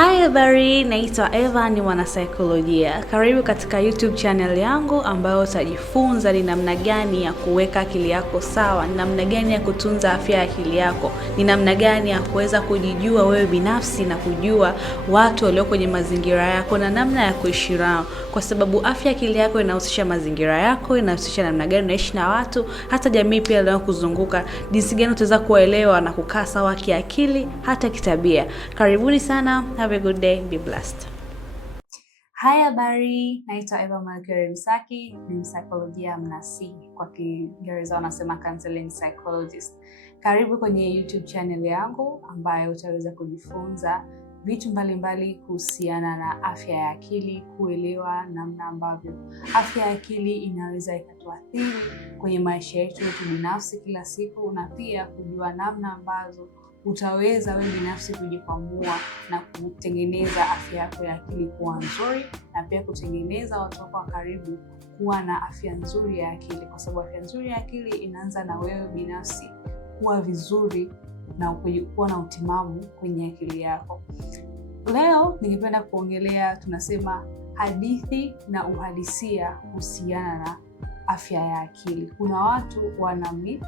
Hi habari, naitwa Eva, ni mwanasaikolojia. Karibu katika YouTube channel yangu ambayo utajifunza ni namna gani ya kuweka akili yako sawa, ni namna gani ya kutunza afya ya akili yako, ni namna gani ya kuweza kujijua wewe binafsi na kujua watu walio kwenye mazingira yako na namna ya kuishi nao. Kwa sababu afya ya akili yako inahusisha mazingira yako, inahusisha namna gani unaishi na watu, hata jamii pia inayokuzunguka, jinsi gani utaweza kuelewa na kukaa sawa kiakili hata kitabia. Karibuni sana. Have a good day. Be blessed. Hi habari, naitwa Eva Malkia Msaki, ni msaikolojia mnasi. Kwa Kiingereza wanasema counseling psychologist. Karibu kwenye YouTube channel yangu ambayo utaweza kujifunza vitu mbalimbali kuhusiana na afya ya akili, kuelewa namna ambavyo afya ya akili inaweza ikatuathiri kwenye maisha yetu binafsi kila siku, na pia kujua namna ambazo utaweza wewe binafsi kujikwamua na kutengeneza afya yako ya akili kuwa nzuri, na pia kutengeneza watu wako wa karibu kuwa na afya nzuri ya akili, kwa sababu afya nzuri ya akili inaanza na wewe binafsi kuwa vizuri na kuwa na utimamu kwenye akili yako. Leo ningependa kuongelea, tunasema hadithi na uhalisia kuhusiana na afya ya akili. Kuna watu wana myth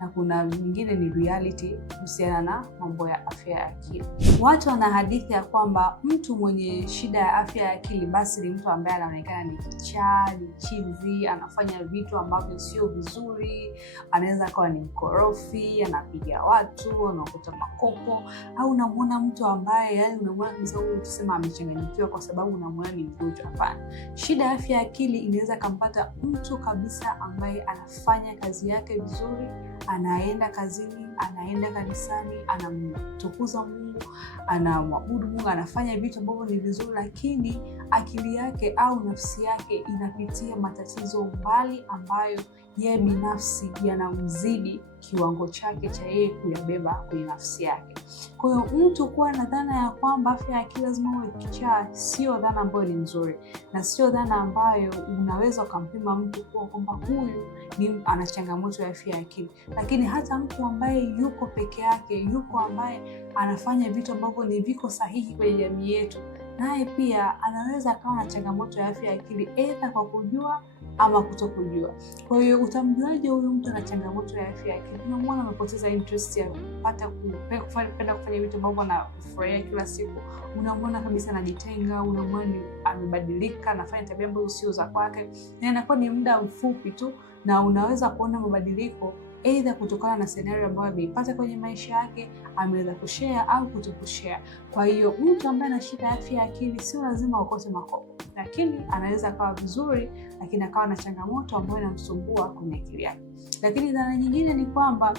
na kuna vingine ni reality kuhusiana na mambo ya afya ya akili. Watu wana hadithi ya kwamba mtu mwenye shida ya afya ya akili basi ni mtu ambaye anaonekana ni kichaa, ni chizi, anafanya vitu ambavyo sio vizuri, anaweza kuwa ni mkorofi, anapiga watu, anaokota makopo, au unamuona mtu ambaye yani unamwona kabisa huyu tuseme amechanganyikiwa kwa sababu unamwona ni mgonjwa. Hapana. Shida ya afya ya akili inaweza kumpata mtu kabisa ambaye anafanya kazi yake vizuri, anaenda kazini, anaenda kanisani, anamtukuza Mungu, anamwabudu Mungu, anafanya vitu ambavyo ni vizuri, lakini akili yake au nafsi yake inapitia matatizo mbali ambayo yeye binafsi yanamzidi kiwango chake cha yeye kuyabeba kwenye nafsi yake. Kwa hiyo mtu kuwa na dhana ya kwamba afya ya akili lazima uwe kichaa, sio dhana ambayo ni nzuri, na sio dhana ambayo unaweza ukampima mtu kuwa kwamba huyu ni ana changamoto ya afya ya akili. Lakini hata mtu ambaye yuko peke yake, yuko ambaye anafanya vitu ambavyo ni viko sahihi kwenye jamii yetu, naye pia anaweza akawa na changamoto ya afya ya akili, aidha kwa kujua ama kutokujua. Kwa hiyo utamjuaje huyu mtu ana changamoto ya afya ya akili? Unamwona amepoteza interest ya kupenda kufanya vitu ambavyo anafurahia kila siku. Unamwona kabisa anajitenga, unamwona amebadilika, anafanya tabia ambazo sio za kwake, na inakuwa ni muda mfupi tu, na unaweza kuona mabadiliko aidha kutokana na scenario ambayo ameipata kwenye maisha yake, ameweza kushare au kutokushare. Kwa hiyo mtu ambaye ana shida ya afya ya akili sio lazima ukote makopo, lakini anaweza akawa vizuri, lakini akawa na changamoto ambayo inamsumbua kwenye akili yake. Lakini dhana nyingine ni kwamba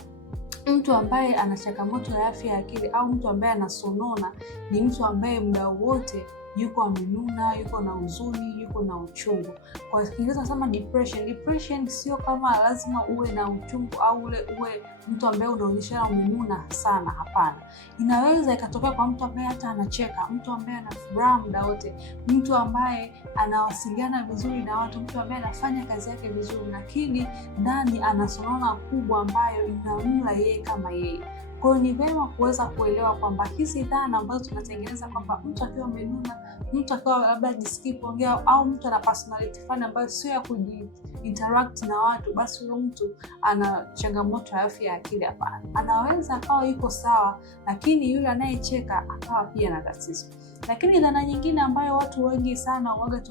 mtu ambaye ana changamoto ya afya ya akili au mtu ambaye anasonona ni mtu ambaye muda wote yuko amenuna, yuko na huzuni, yuko na uchungu. Kwa Kiingereza nasema depression. Depression sio kama lazima uwe na uchungu au uwe mtu ambaye unaonyeshana umenuna sana, hapana. Inaweza ikatokea kwa mtu ambaye hata anacheka, mtu ambaye ana furaha muda wote, mtu ambaye anawasiliana vizuri na watu, mtu ambaye anafanya kazi yake vizuri, lakini ndani anasonona kubwa ambayo inamla yeye kama yeye. Kwa hiyo ni vyema kuweza kuelewa kwamba hizi dhana ambazo tunatengeneza kwamba mtu akiwa amenuna, mtu akiwa labda jisikii kuongea, au mtu ana personality fulani ambayo sio ya kuji-interact na watu, basi huyo mtu ana changamoto ya afya ya akili. Hapana. Anaweza akawa yuko sawa, lakini yule anayecheka akawa pia na tatizo. Lakini dhana nyingine ambayo watu wengi sana huaga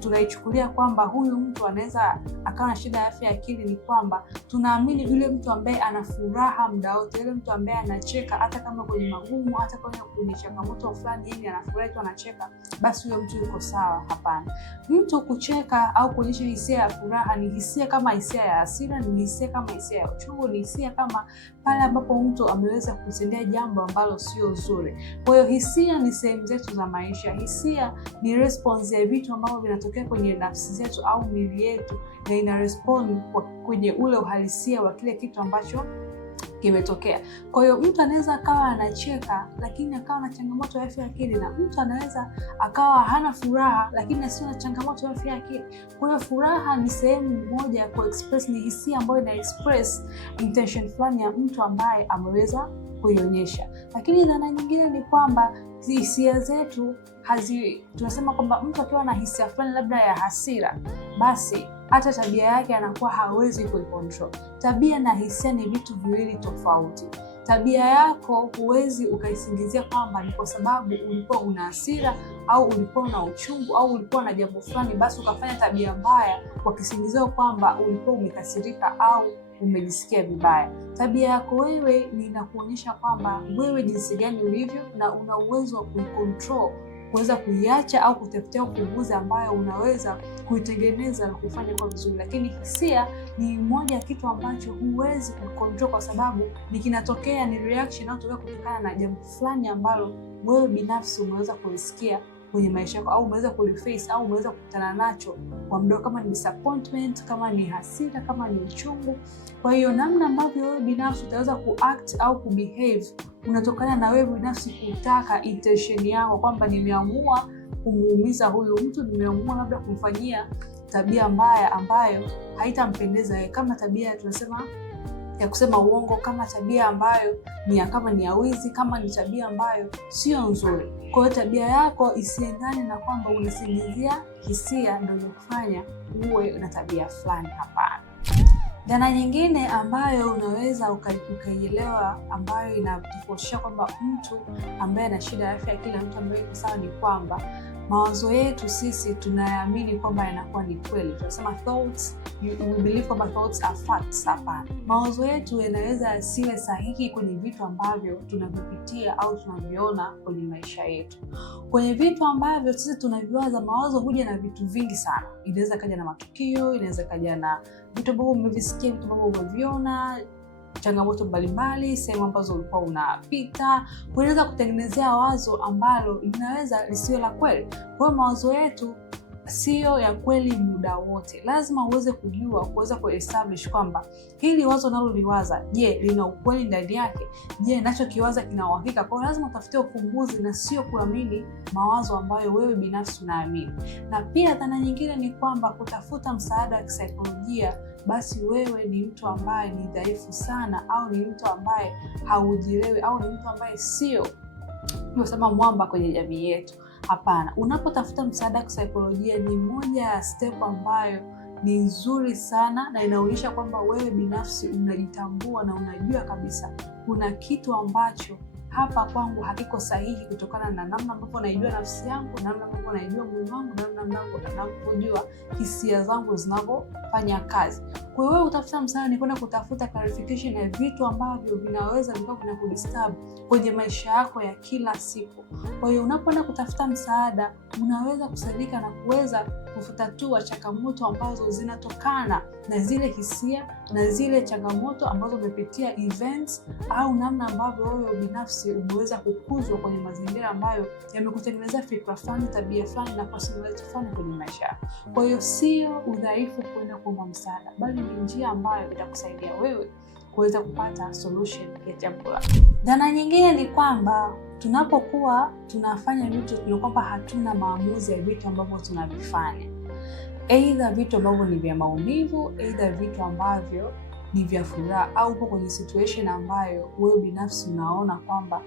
tunaichukulia kwamba huyu mtu anaweza akawa na shida ya afya ya akili ni kwamba tunaamini yule mtu ambaye ana furaha muda wote, yule mtu ambaye anacheka hata kama kwenye magumu, hata kwenye changamoto fulani, yeye anafurahi tu anacheka, basi huyo mtu yuko sawa. Hapana. Mtu kucheka au kuonyesha hisia ya furaha ni hisia kama hisia ya hasira, ni hisia kama hisia ya uchungu, ni hisia kama pale ambapo mtu ameweza kutendea jambo ambalo sio zuri. Kwa hiyo hisia ni sehemu zetu za maisha. Hisia ni response ya vitu ambavyo vinatokea kwenye nafsi zetu au miili yetu, na ina respond kwenye ule uhalisia wa kile kitu ambacho kimetokea. Kwa hiyo mtu anaweza akawa anacheka lakini akawa na changamoto ya afya ya akili, na mtu anaweza akawa hana furaha lakini asiwe na changamoto ya afya ya akili. Kwa hiyo furaha ni sehemu moja ya kuexpress, ni hisia ambayo ina express intention fulani ya mtu ambaye ameweza kuionyesha. Lakini dhana nyingine ni kwamba hisia zetu tunasema kwamba mtu akiwa na hisia fulani labda ya hasira, basi hata tabia yake anakuwa hawezi kuicontrol. Tabia na hisia ni vitu viwili tofauti. Tabia yako huwezi ukaisingizia kwamba ni kwa sababu ulikuwa una hasira au ulikuwa una uchungu au ulikuwa na jambo fulani basi ukafanya tabia mbaya kwa kisingizio kwamba ulikuwa umekasirika au umejisikia vibaya. Tabia yako wewe ni inakuonyesha kwamba wewe jinsi gani ulivyo na una uwezo wa kuicontrol, kuweza kuiacha au kutafutia ufumbuzi ambayo unaweza kuitengeneza na kufanya kwa vizuri. Lakini hisia ni moja ya kitu ambacho huwezi kucontrol kwa sababu ni kinatokea, ni reaction au kutokana na jambo fulani ambalo wewe binafsi umeweza kulisikia kwenye maisha yako au umeweza kuliface au umeweza kukutana nacho kwa muda, kama ni disappointment, kama ni hasira, kama ni uchungu. Kwa hiyo namna ambavyo wewe binafsi utaweza kuact au kubehave unatokana na wewe binafsi kutaka intention yako kwamba nimeamua kumuumiza huyu mtu, nimeamua labda kumfanyia tabia mbaya ambayo haitampendeza yeye, kama tabia tunasema ya kusema uongo, kama tabia ambayo kama ni ya wizi, kama ni tabia ambayo sio nzuri. Kwa hiyo tabia yako isiendane na kwamba unasingizia hisia ndio inakufanya uwe na tabia fulani. Hapana. Dhana nyingine ambayo unaweza ukaielewa ambayo inatofautisha kwamba mtu ambaye ana shida ya afya, kila mtu ambaye yuko sawa, ni kwamba mawazo yetu sisi tunayaamini kwamba yanakuwa ni kweli. Tunasema thoughts, we believe kwamba thoughts are facts. Hapana. Mawazo yetu yanaweza yasiwe sahihi kwenye vitu ambavyo tunavipitia au tunaviona kwenye maisha yetu. Kwenye vitu ambavyo sisi tunaviwaza, mawazo huja na vitu vingi sana. Inaweza kaja na matukio, inaweza kaja na vitu ambavyo umevisikia, vitu ambavyo umeviona, changamoto mbalimbali, sehemu ambazo ulikuwa unapita. Unaweza kutengenezea wazo ambalo linaweza lisiwe la kweli. Kwa hiyo mawazo yetu sio ya kweli muda wote. Lazima uweze kujua, kuweza kuestablish kwamba hili wazo naloliwaza, je, lina ukweli ndani yake? Je, nachokiwaza kina uhakika? Kwa hiyo lazima utafute ufumbuzi na sio kuamini mawazo ambayo wewe binafsi unaamini. Na pia dhana nyingine ni kwamba kutafuta msaada wa kisaikolojia, basi wewe ni mtu ambaye ni dhaifu sana au ni mtu ambaye haujielewi au ni mtu ambaye sio tunasema mwamba kwenye jamii yetu. Hapana. Unapotafuta msaada wa kisaikolojia ni moja ya step ambayo ni nzuri sana na inaonyesha kwamba wewe binafsi unajitambua na unajua kabisa kuna kitu ambacho hapa kwangu hakiko sahihi, kutokana na namna ambavyo naijua nafsi yangu, namna ambavyo naijua mwili wangu, namna ninavyojua hisia zangu zinavyofanya kazi. Kwa hiyo wewe utafuta msaada ni kwenda kutafuta clarification ya vitu ambavyo vinaweza vikawa vinakudisturb kwenye maisha yako ya kila siku. Kwa hiyo unapoenda kutafuta msaada, unaweza kusaidika na kuweza kutatua changamoto ambazo zinatokana na zile hisia na zile changamoto ambazo umepitia, events au namna ambavyo wewe binafsi umeweza kukuzwa kwenye mazingira ambayo yamekutengenezea fikra fulani, tabia fulani na personality fulani kwenye maisha yako. Kwa hiyo sio udhaifu kwenda kuomba msaada, bali ni njia ambayo itakusaidia wewe kuweza kupata solution ya jambo lako. Dhana nyingine ni kwamba tunapokuwa tunafanya vitu tunakwamba hatuna maamuzi ya vitu ambavyo tunavifanya. Either vitu ambavyo ni vya maumivu, either vitu ambavyo ni vya furaha, au uko kwenye situation ambayo wewe binafsi unaona kwamba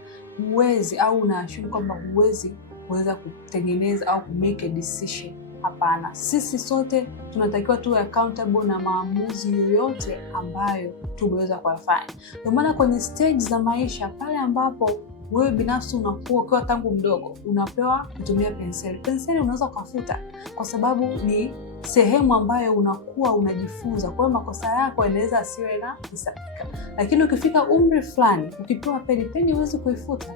huwezi au unaashumu kwamba huwezi kuweza kutengeneza au kumake a decision. Hapana. Sisi sote tunatakiwa tuwe accountable na maamuzi yoyote ambayo tumeweza kuyafanya. Kwa maana kwenye stage za maisha, pale ambapo wewe binafsi unakuwa ukiwa tangu mdogo unapewa kutumia penseli. Penseli unaweza kufuta kwa sababu ni sehemu ambayo unakuwa unajifunza. Kwa hiyo makosa yako yanaweza asiwe na hisabika. Lakini ukifika umri fulani, ukipewa peni huwezi kuifuta,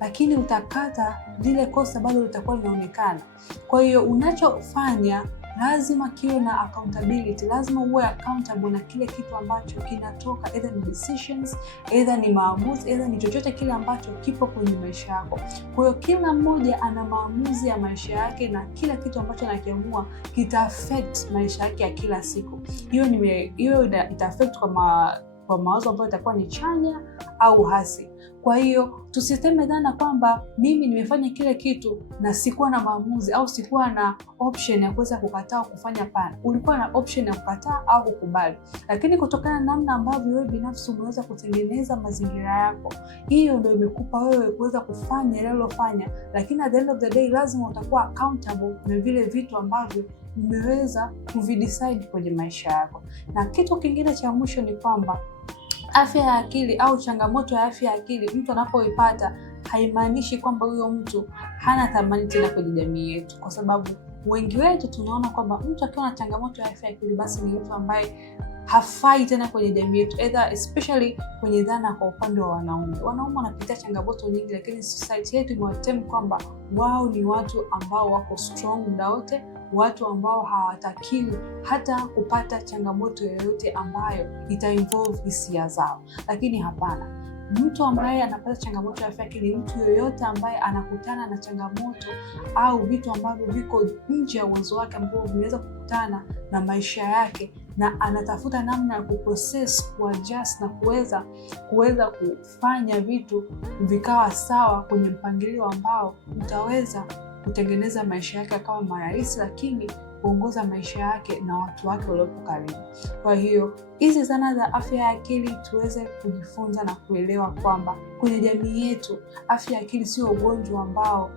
lakini utakata lile kosa bado litakuwa linaonekana. Kwa hiyo unachofanya lazima kiwe na accountability. Lazima uwe accountable na kile kitu ambacho kinatoka, either ni decisions, either ni maamuzi, either ni chochote kile ambacho kipo kwenye maisha yako. Kwa hiyo kila mmoja ana maamuzi ya maisha yake na kila kitu ambacho anakiamua kita affect maisha yake ya kila siku. Hiyo ita affect kwa mawazo ambayo itakuwa ni chanya au hasi. Kwa hiyo tusiseme dhana kwamba mimi nimefanya kile kitu na sikuwa na maamuzi au sikuwa na option ya kuweza kukataa au kufanya pana. Ulikuwa na option ya kukataa au kukubali, lakini kutokana na namna ambavyo wewe binafsi umeweza kutengeneza mazingira yako, hiyo ndio imekupa wewe kuweza kufanya ile ulofanya. Lakini at the end of the day lazima utakuwa accountable na vile vitu ambavyo umeweza kuvidecide kwenye maisha yako. Na kitu kingine cha mwisho ni kwamba afya ya akili au changamoto ya afya ya akili mtu anapoipata haimaanishi kwamba huyo mtu hana thamani tena kwenye jamii yetu, kwa sababu wengi wetu tunaona kwamba mtu akiwa na changamoto ya afya ya akili basi ni mtu ambaye hafai tena kwenye jamii yetu, especially kwenye dhana kwa upande wa wanaume. Wanaume wanapitia changamoto nyingi, lakini society yetu imewatem kwamba wao ni watu ambao wako strong muda wote, watu ambao hawatakiwi hata kupata changamoto yoyote ambayo ita-involve hisia zao. Lakini hapana, mtu ambaye anapata changamoto ya afya akili, mtu yoyote ambaye anakutana na changamoto au vitu ambavyo viko nje ya uwezo wake, ambavyo vinaweza kukutana na maisha yake, na anatafuta namna ya kuprocess, kuadjust na kuweza kufanya vitu vikawa sawa kwenye mpangilio ambao utaweza kutengeneza maisha yake akawa marahisi, lakini kuongoza maisha yake na watu wake waliopo karibu. Kwa hiyo hizi zana za afya ya akili tuweze kujifunza na kuelewa kwamba kwenye jamii yetu afya ya akili sio ugonjwa ambao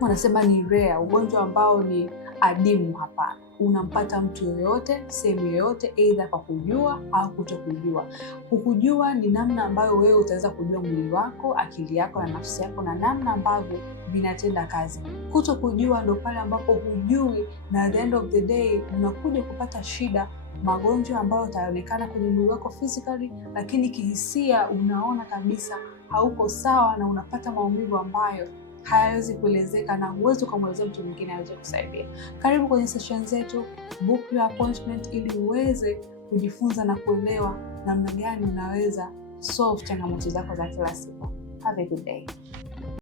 wanasema ni rare, ugonjwa ambao ni adimu. Hapana, unampata mtu yoyote sehemu yoyote, aidha kwa kujua au kutokujua. Kukujua ni namna ambayo wewe utaweza kujua mwili wako, akili yako na nafsi yako na namna ambavyo vinatenda kazi. Kutokujua ndo pale ambapo hujui, na at the end of the day unakuja kupata shida, magonjwa ambayo utaonekana kwenye mwili wako physically, lakini kihisia unaona kabisa hauko sawa na unapata maumivu ambayo hayawezi kuelezeka na huwezi kumwelezea mtu mwingine aweze kusaidia. Karibu kwenye session zetu, book your appointment ili uweze kujifunza na kuelewa namna gani unaweza solve changamoto zako za kila siku. Have a good day.